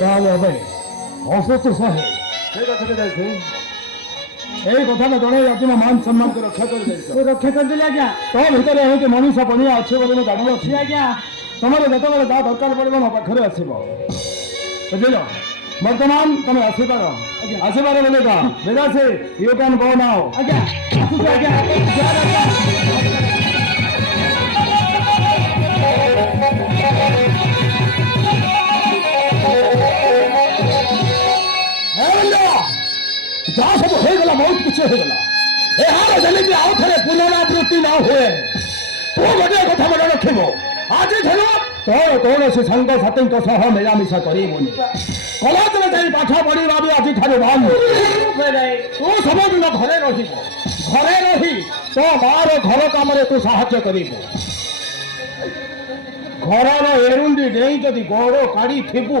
তাহলে হবে অসুস্থ সহে ঠিক আছে ঠিক আছে এই কথাটা জଣାଇ ଆଜି ମୋ ମାନ ସମ୍ମାନକୁ ରକ୍ଷା କରିଦେଇଛ ରକ୍ଷା କରିଦେଲି ଆଜ୍ଞା। ତମ ଭିତରେ ଏମିତି ମଣିଷ ପଣିଆ ଅଛି ବୋଲି ମୁଁ ଜାଣିଅଛି ଆଜ୍ଞା ତମର ଯେତେବେଳେ ଯାହା ଦରକାର ପଡ଼ିବ ମୋ ପାଖରେ ଆସିବ ବୁଝିଲ ବର୍ତ୍ତମାନ ତମେ ଆସିପାର ଆସିପାର ବୋଲି ତ ବିରାସୀ ୟୁ କ୍ୟାନ୍ ଗୋ ନାଓ ଆଜ୍ଞା ଆସୁଛୁ ଆଜ୍ଞା। ଯାହା ସବୁ ହେଇଗଲା ବହୁତ କିଛି ହେଇଗଲା ଏହାର ଯେମିତି ଆଉ ଥରେ ପୁନରାବୃତ୍ତି ନ ହୁଏ ତୁ ଗୋଟିଏ କଥା ମନେ ରଖିବ ଆଜିଠାରୁ ତୋର କୌଣସି ସାଙ୍ଗସାଥୀଙ୍କ ସହ ମିଳାମିଶା କରିବୁନି କଲେଜରେ ଯାଇ ପାଠ ପଢ଼ିବା ବି ଆଜିଠାରୁ ବନ୍ଦ ତୁ ସବୁଦିନ ଘରେ ରହିବୁ ଘରେ ରହି ତୋ ମାର ଘର କାମରେ ତୁ ସାହାଯ୍ୟ କରିବୁ ଘରର ଏରୁଣ୍ଡି ଡେଇଁ ଯଦି ଗୋଡ଼ କାଢ଼ିଥିବୁ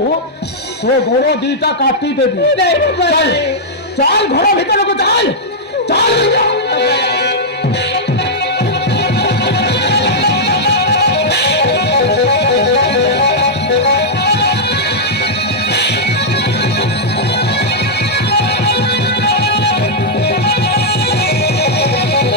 ତୋ ଗୋଡ଼ ଦିଟା କାଟିଦେବି ଚାଲ ଘର ଭିତରକୁ ଚାଲ ଚାଲ